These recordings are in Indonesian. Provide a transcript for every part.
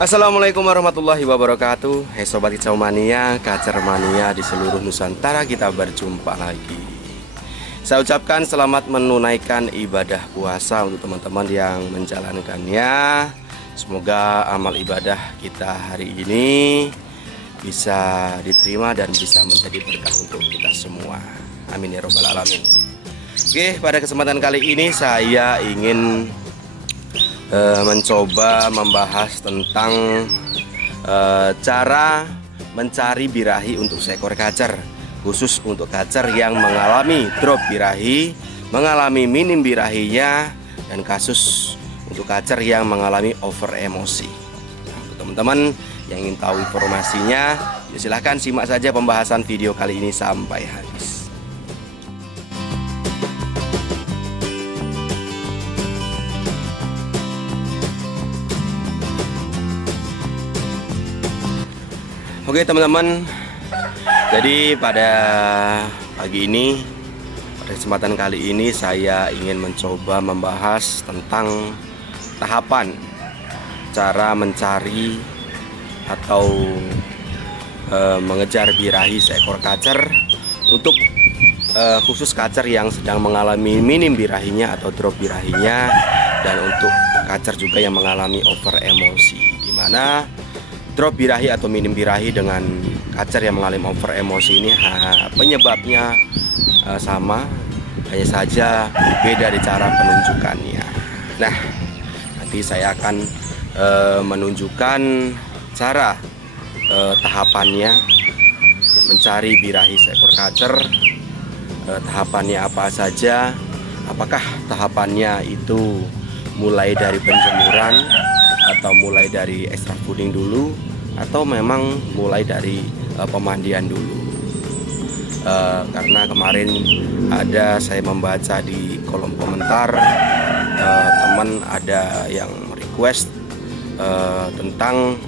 Assalamualaikum warahmatullahi wabarakatuh. Hai sobat kicau mania, kacer mania di seluruh Nusantara, kita berjumpa lagi. Saya ucapkan selamat menunaikan ibadah puasa untuk teman-teman yang menjalankannya. Semoga amal ibadah kita hari ini bisa diterima dan bisa menjadi berkah untuk kita semua. Amin ya robbal alamin. Oke, pada kesempatan kali ini saya ingin mencoba membahas tentang cara mencari birahi untuk seekor kacer, khusus untuk kacer yang mengalami drop birahi, mengalami minim birahinya, dan kasus untuk kacer yang mengalami over emosi. Nah, untuk teman-teman yang ingin tahu informasinya, silahkan simak saja pembahasan video kali ini sampai habis. Oke teman-teman, jadi pada pagi ini, pada kesempatan kali ini saya ingin mencoba membahas tentang tahapan cara mencari atau mengejar birahi seekor kacer untuk khusus kacer yang sedang mengalami minim birahinya atau drop birahinya, dan untuk kacer juga yang mengalami over emosi, dimana drop birahi atau minim birahi dengan kacer yang mengalami over emosi ini penyebabnya sama, hanya saja beda di cara penunjukannya. Nah, nanti saya akan menunjukkan cara tahapannya mencari birahi seekor kacer. Tahapannya apa saja? Apakah tahapannya itu mulai dari penjemuran, atau mulai dari ekstrak puding dulu, atau memang mulai dari pemandian dulu? Karena kemarin saya membaca di kolom komentar, teman ada yang request tentang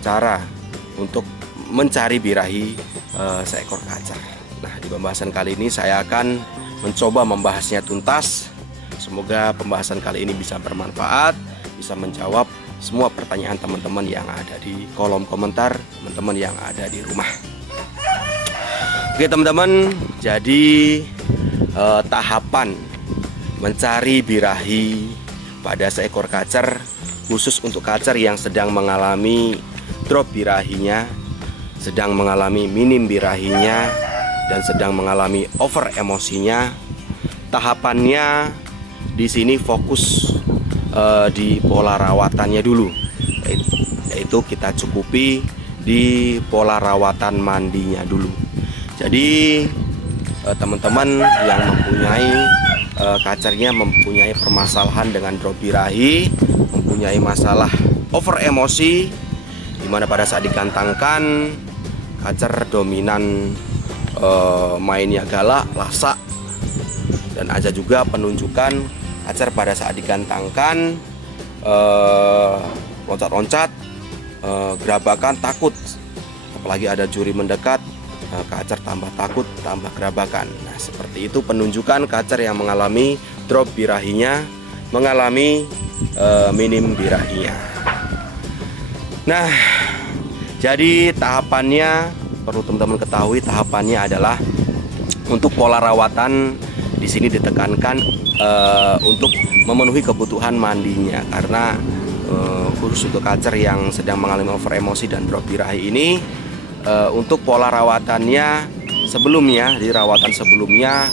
cara untuk mencari birahi seekor kacer. Nah, di pembahasan kali ini saya akan mencoba membahasnya tuntas. Semoga pembahasan kali ini bisa bermanfaat, bisa menjawab semua pertanyaan teman-teman yang ada di kolom komentar, teman-teman yang ada di rumah. Oke teman-teman, jadi tahapan mencari birahi pada seekor kacer, khusus untuk kacer yang sedang mengalami drop birahinya, sedang mengalami minim birahinya, dan sedang mengalami over emosinya. Tahapannya di sini fokus di pola rawatannya dulu, yaitu kita cukupi di pola rawatan mandinya dulu. Jadi teman-teman yang mempunyai kacernya mempunyai permasalahan dengan drop birahi, mempunyai masalah over emosi, dimana pada saat digantangkan kacer dominan mainnya galak, lasak, dan ada juga penunjukan kacer pada saat digantangkan loncat-loncat, gerabakan, takut, apalagi ada juri mendekat, kacer tambah takut, tambah gerabakan. Nah, seperti itu penunjukan kacer yang mengalami drop birahinya, mengalami minim birahinya. Nah, jadi tahapannya perlu teman-teman ketahui, tahapannya adalah untuk pola rawatan di sini ditekankan untuk memenuhi kebutuhan mandinya, karena khusus untuk kacer yang sedang mengalami over emosi dan drop birahi ini, untuk pola rawatannya sebelumnya, di rawatan sebelumnya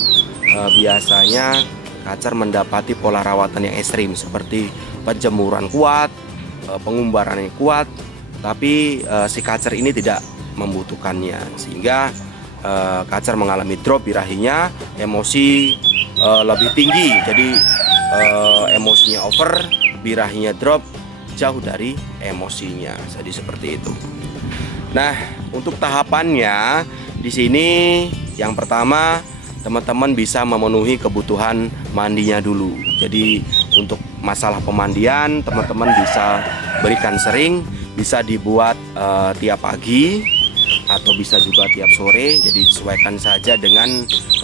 biasanya kacer mendapati pola rawatan yang ekstrim seperti penjemuran kuat, pengumbaran yang kuat, tapi si kacer ini tidak membutuhkannya, sehingga kacer mengalami drop birahinya, emosi lebih tinggi, jadi emosinya over, birahinya drop, jauh dari emosinya, jadi seperti itu. Nah, untuk tahapannya di sini yang pertama, teman-teman bisa memenuhi kebutuhan mandinya dulu. Jadi untuk masalah pemandian, teman-teman bisa berikan sering, bisa dibuat tiap pagi atau bisa juga tiap sore. Jadi sesuaikan saja dengan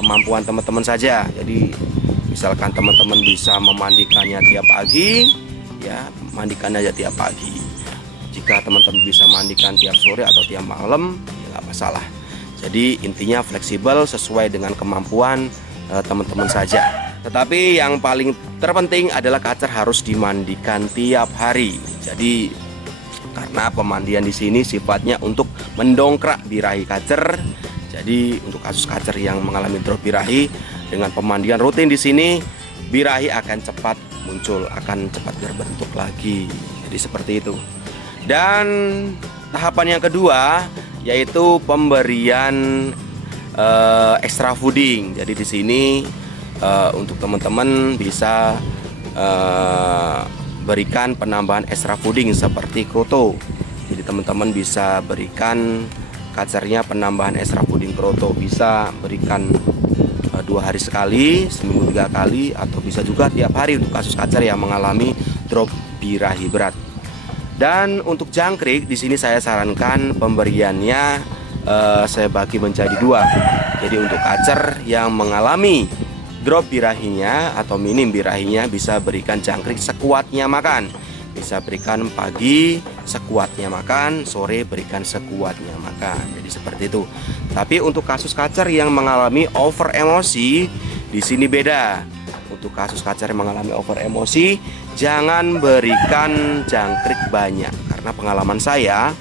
kemampuan teman-teman saja. Jadi misalkan teman-teman bisa memandikannya tiap pagi, ya mandikan aja tiap pagi. Jika teman-teman bisa mandikan tiap sore atau tiap malam, ya nggak masalah. Jadi intinya fleksibel sesuai dengan kemampuan teman-teman saja. Tetapi yang paling terpenting adalah kacer harus dimandikan tiap hari. Jadi karena pemandian di sini sifatnya untuk mendongkrak birahi kacer. Jadi untuk kasus kacer yang mengalami drop birahi, dengan pemandian rutin di sini, birahi akan cepat muncul, akan cepat berbentuk lagi. Jadi seperti itu. Dan tahapan yang kedua yaitu pemberian extra fooding. Jadi di sini untuk teman-teman bisa berikan penambahan extra fooding seperti kroto. Jadi teman-teman bisa berikan kacernya penambahan extra fooding kroto, bisa berikan 2 hari sekali, seminggu 3 kali, atau bisa juga tiap hari untuk kasus kacer yang mengalami drop birahi berat. Dan untuk jangkrik di sini saya sarankan pemberiannya saya bagi menjadi 2. Jadi untuk kacer yang mengalami drop birahinya atau minim birahinya bisa berikan jangkrik sekuatnya makan. Bisa berikan pagi sekuatnya makan, sore berikan sekuatnya makan. Jadi seperti itu. Tapi untuk kasus kacer yang mengalami over emosi di sini beda. Untuk kasus kacer yang mengalami over emosi, jangan berikan jangkrik banyak. Karena pengalaman saya,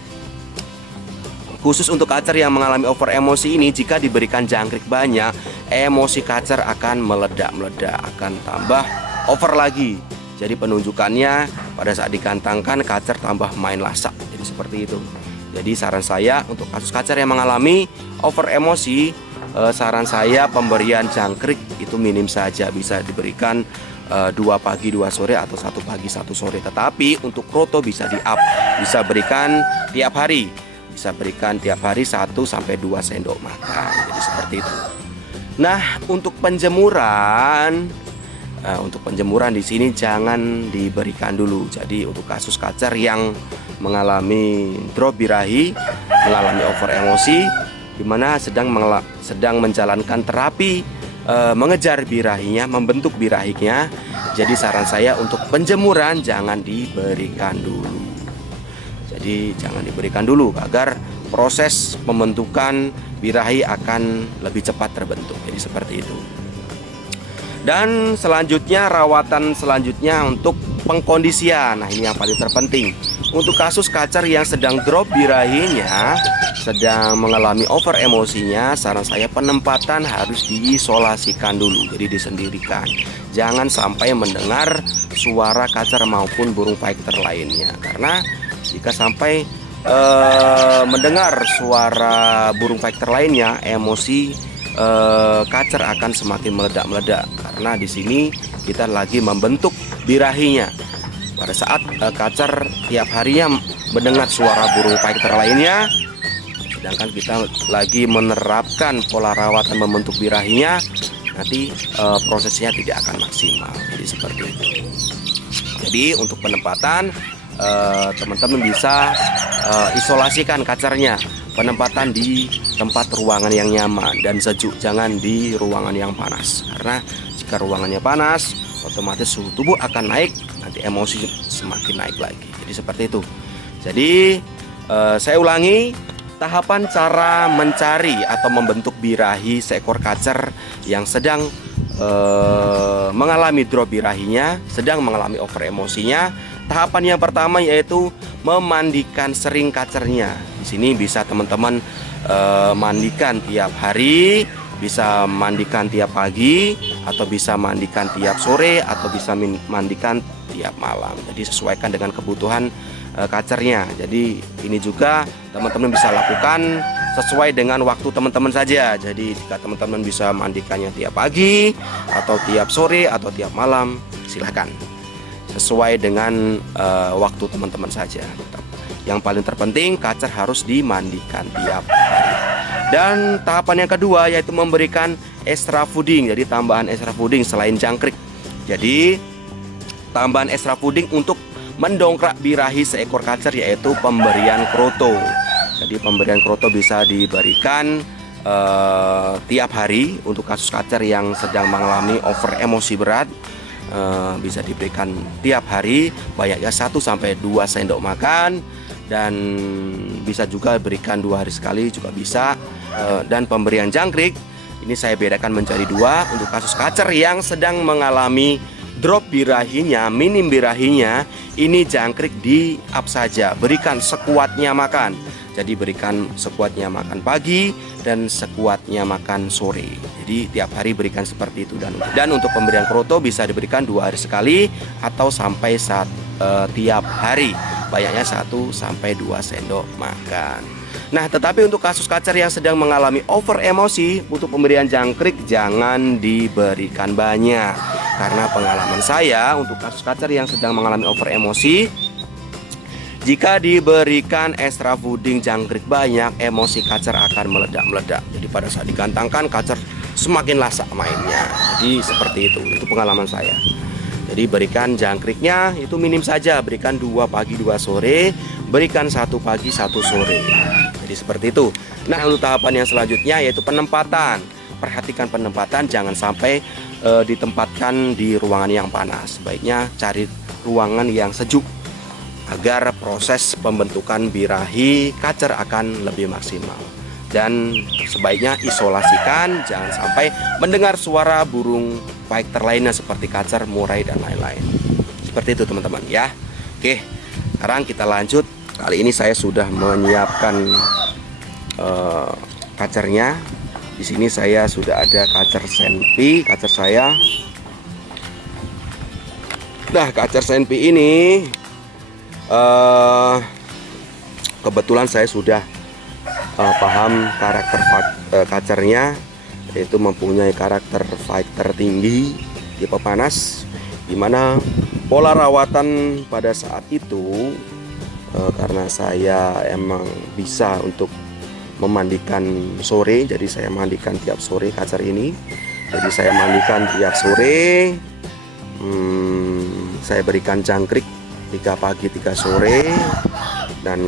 khusus untuk kacer yang mengalami over emosi ini, jika diberikan jangkrik banyak, emosi kacer akan meledak-meledak, akan tambah over lagi. Jadi penunjukannya pada saat digantangkan, kacer tambah main lasak. Jadi seperti itu. Jadi saran saya untuk kasus kacer yang mengalami over emosi, saran saya pemberian jangkrik itu minim saja, bisa diberikan 2 pagi 2 sore atau 1 pagi 1 sore. Tetapi untuk kroto bisa di-up, bisa berikan tiap hari, bisa berikan tiap hari 1 sampai 2 sendok makan. Jadi seperti itu. Nah, untuk penjemuran di sini jangan diberikan dulu. Jadi untuk kasus kacer yang mengalami drop birahi, mengalami over emosi, di mana sedang menjalankan terapi mengejar birahinya, membentuk birahinya. Jadi saran saya untuk penjemuran jangan diberikan dulu. Jadi jangan diberikan dulu agar proses pembentukan birahi akan lebih cepat terbentuk. Jadi seperti itu. Dan selanjutnya rawatan selanjutnya untuk pengkondisian. Nah, ini yang paling terpenting. Untuk kasus kacer yang sedang drop birahinya, sedang mengalami over emosinya, saran saya penempatan harus diisolasikan dulu, jadi disendirikan. Jangan sampai mendengar suara kacer maupun burung fighter lainnya. Karena jika sampai mendengar suara burung fighter lainnya, emosi kacer akan semakin meledak-meledak. Karena di sini kita lagi membentuk birahinya. Pada saat kacer tiap harinya mendengar suara burung fighter lainnya, sedangkan kita lagi menerapkan pola rawatan membentuk birahinya, nanti prosesnya tidak akan maksimal. Jadi seperti itu. Jadi untuk penempatan teman-teman bisa isolasikan kacernya. Penempatan di tempat ruangan yang nyaman dan sejuk, jangan di ruangan yang panas. Karena jika ruangannya panas, otomatis suhu tubuh akan naik, nanti emosi semakin naik lagi. Jadi seperti itu. Jadi saya ulangi, tahapan cara mencari atau membentuk birahi seekor kacer yang sedang mengalami drop birahinya, sedang mengalami over emosinya. Tahapan yang pertama yaitu memandikan sering kacernya. Di sini bisa teman-teman mandikan tiap hari, bisa mandikan tiap pagi, atau bisa mandikan tiap sore, atau bisa mandikan tiap malam. Jadi sesuaikan dengan kebutuhan kacernya. Jadi ini juga teman-teman bisa lakukan sesuai dengan waktu teman-teman saja. Jadi jika teman-teman bisa mandikannya tiap pagi, atau tiap sore, atau tiap malam, silahkan. Sesuai dengan waktu teman-teman saja. Yang paling terpenting kacer harus dimandikan tiap hari. Dan tahapan yang kedua yaitu memberikan extra fooding. Jadi tambahan extra fooding selain jangkrik. Jadi tambahan extra fooding untuk mendongkrak birahi seekor kacer yaitu pemberian kroto. Jadi pemberian kroto bisa diberikan tiap hari untuk kasus kacer yang sedang mengalami over emosi berat. bisa diberikan tiap hari, banyaknya 1-2 sendok makan, dan bisa juga berikan 2 hari sekali juga bisa. Dan pemberian jangkrik ini saya bedakan menjadi 2. Untuk kasus kacer yang sedang mengalami drop birahinya, minim birahinya, ini jangkrik di up saja, berikan sekuatnya makan. Jadi berikan sekuatnya makan pagi dan sekuatnya makan sore. Jadi tiap hari berikan seperti itu. Dan untuk pemberian kroto bisa diberikan 2 hari sekali atau sampai tiap hari, banyaknya 1-2 sendok makan. Nah, tetapi untuk kasus kacer yang sedang mengalami over emosi, untuk pemberian jangkrik jangan diberikan banyak. Karena pengalaman saya untuk kasus kacer yang sedang mengalami over emosi, jika diberikan extra fooding jangkrik banyak, emosi kacer akan meledak-meledak. Jadi pada saat digantangkan, kacer semakin lasak mainnya. Jadi seperti itu pengalaman saya. Jadi berikan jangkriknya itu minim saja, berikan 2 pagi 2 sore, berikan 1 pagi 1 sore. Jadi seperti itu. Nah, untuk tahapan yang selanjutnya yaitu penempatan. Perhatikan penempatan, jangan sampai ditempatkan di ruangan yang panas. Sebaiknya cari ruangan yang sejuk agar proses pembentukan birahi kacer akan lebih maksimal. Dan sebaiknya isolasikan, jangan sampai mendengar suara burung fighter lainnya seperti kacer, murai, dan lain-lain. Seperti itu teman-teman ya. Oke, sekarang kita lanjut. Kali ini saya sudah menyiapkan kacernya. Di sini saya sudah ada kacer senpi, kacer saya. Nah, kacer senpi ini kebetulan saya sudah paham karakter kacernya, yaitu mempunyai karakter fighter tinggi, tipe panas, dimana pola rawatan pada saat itu karena saya emang bisa untuk memandikan sore, jadi saya mandikan tiap sore kacer ini. Jadi saya mandikan tiap sore, saya berikan jangkrik 3 pagi 3 sore, dan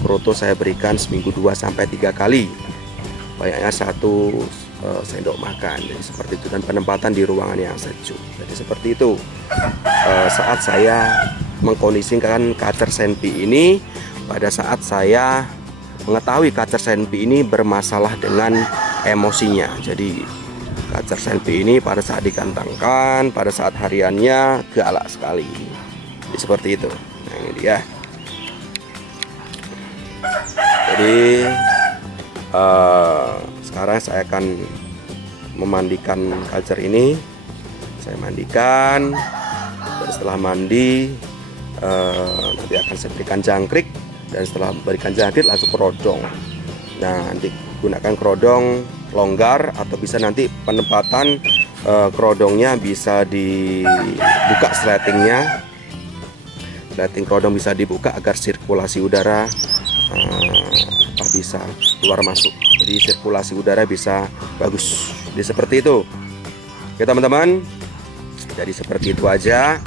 kroto saya berikan seminggu 2-3 kali, banyaknya 1 sendok makan. Jadi seperti itu, dan penempatan di ruangan yang sejuk. Jadi seperti itu. Saat saya mengkondisikan kacer senpi ini, pada saat saya mengetahui kacer senpi ini bermasalah dengan emosinya. Jadi kacer senpi ini pada saat digantangkan, pada saat hariannya galak sekali. Jadi seperti itu. Nah, ini dia. Jadi sekarang saya akan memandikan kacer ini. Saya mandikan, dan setelah mandi nanti akan saya berikan jangkrik, dan setelah berikan jangkrik langsung kerodong. Nah, nanti gunakan kerodong longgar, atau bisa nanti penempatan kerodongnya bisa dibuka sletingnya. Sleting kerodong bisa dibuka agar sirkulasi udara bisa keluar masuk. Jadi sirkulasi udara bisa bagus. Jadi seperti itu. Oke teman-teman. Jadi seperti itu aja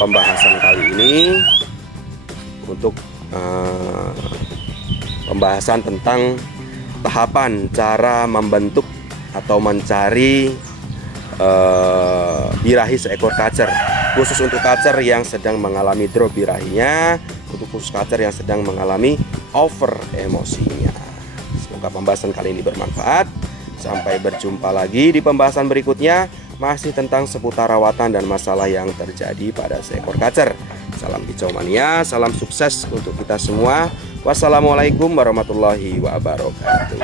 pembahasan kali ini. Untuk pembahasan tentang tahapan cara membentuk atau mencari birahi seekor kacer, khusus untuk kacer yang sedang mengalami drop birahinya, untuk khusus kacer yang sedang mengalami over emosinya. Semoga pembahasan kali ini bermanfaat. Sampai berjumpa lagi di pembahasan berikutnya, masih tentang seputar rawatan dan masalah yang terjadi pada seekor kacer. Salam Kicau Mania, salam sukses untuk kita semua. Wassalamualaikum warahmatullahi wabarakatuh.